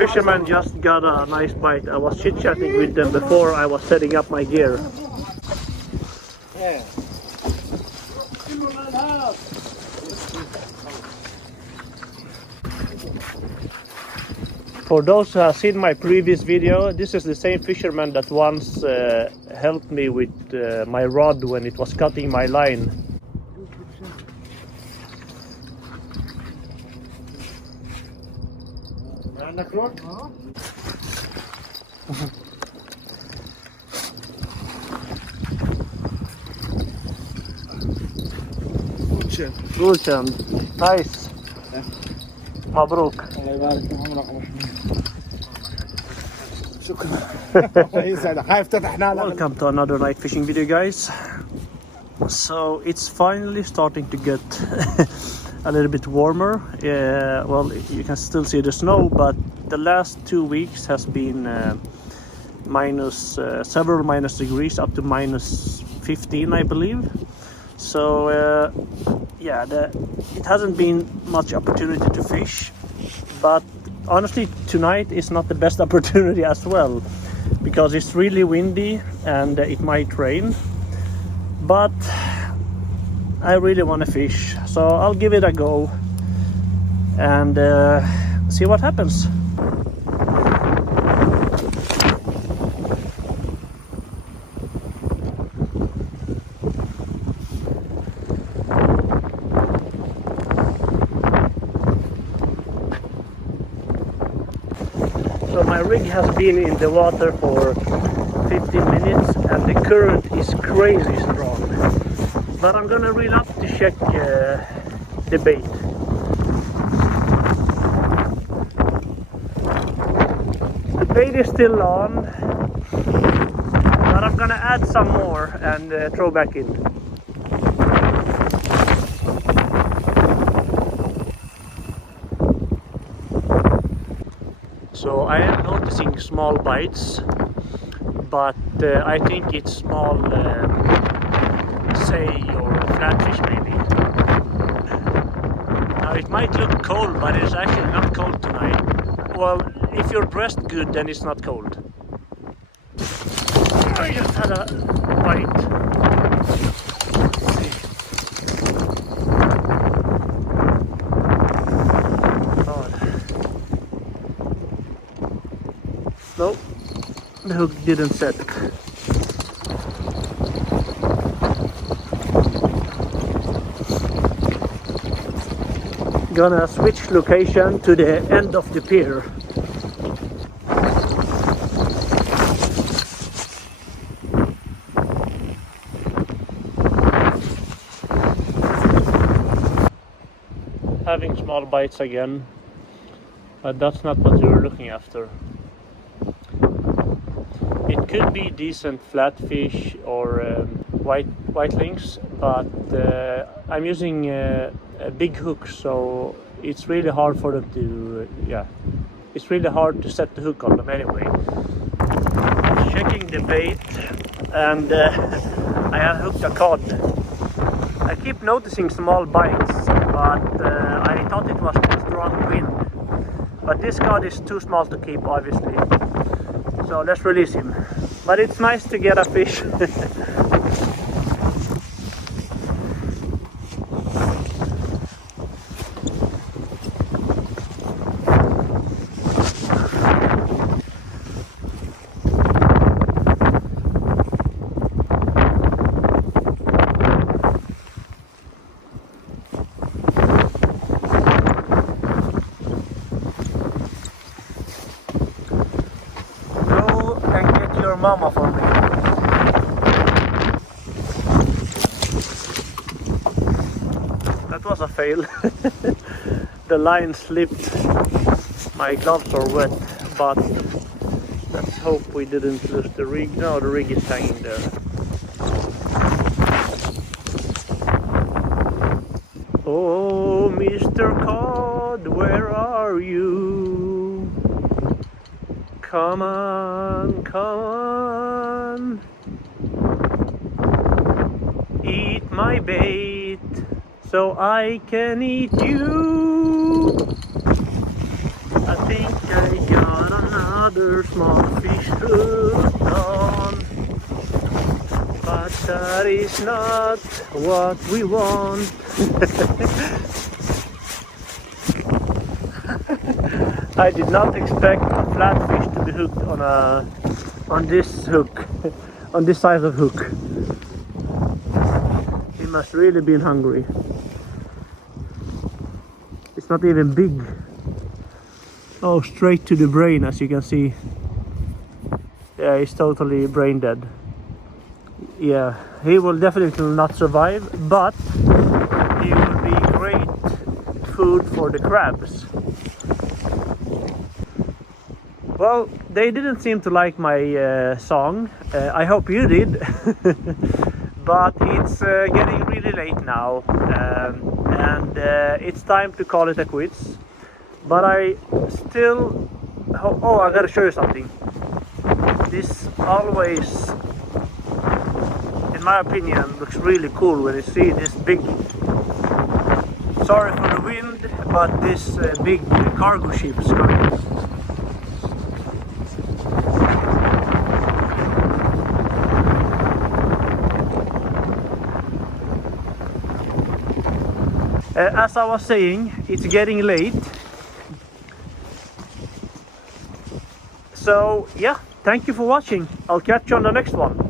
fisherman just got a nice bite. I was chit-chatting with them before I was setting up my gear. Yeah. For those who have seen my previous video, this is the same fisherman that once helped me with my rod when it was cutting my line. Godkänd. Nice. Mabruk. الله يبارك في عمرك ابو حميد. شكرا. الله يسعدك. هاي افتتحنا لك. Welcome to another night fishing video, guys. So it's finally starting to get a little bit warmer. Well, you can still see the snow, but the last 2 weeks has been several minus degrees, up to minus 15, I believe. So yeah, it hasn't been much opportunity to fish, but honestly tonight is not the best opportunity as well, because it's really windy and it might rain, but I really want to fish, so I'll give it a go and see what happens. So my rig has been in the water for 15 minutes and the current is crazy strong. But I'm gonna reel up to check the bait. The bait is still on, but I'm gonna add some more and throw back in. So I am noticing small bites, but I think it's small sei or flatfish maybe. Now it might look cold, but it's actually not cold tonight. Well, if you're dressed good, then it's not cold. I just had a bite. Nope, the hook didn't set. Gonna switch location to the end of the pier. Having small bites again, but that's not what you're looking after. It could be decent flatfish or whitelings, but I'm using a big hook, so it's really hard for them to, it's really hard to set the hook on them anyway. Checking the bait, and I have hooked a cod. I keep noticing small bites, but I thought it was too strong wind. But this cod is too small to keep, obviously. So let's release him. But it's nice to get a fish. Mama for me. That was a fail. The line slipped. My gloves are wet, but let's hope we didn't lose the rig. No, the rig is hanging there. Oh, Mr. Cod, where are you? Come on, come on. Eat my bait so I can eat you. I think I got another small fish hooked on, but that is not what we want. I did not expect a flatfish to be hooked on this hook, on this size of hook. He must really been hungry. It's not even big. Oh, straight to the brain, as you can see. Yeah, he's totally brain dead. Yeah, he will definitely not survive, but he will be great food for the crabs. Well, they didn't seem to like my song. I hope you did. But it's getting really late now, and it's time to call it a quits. But I still... Oh, I gotta show you something. This always, in my opinion, looks really cool when you see this big... Sorry for the wind, but this big cargo ship is coming. As I was saying, it's getting late. So yeah, thank you for watching. I'll catch you on the next one.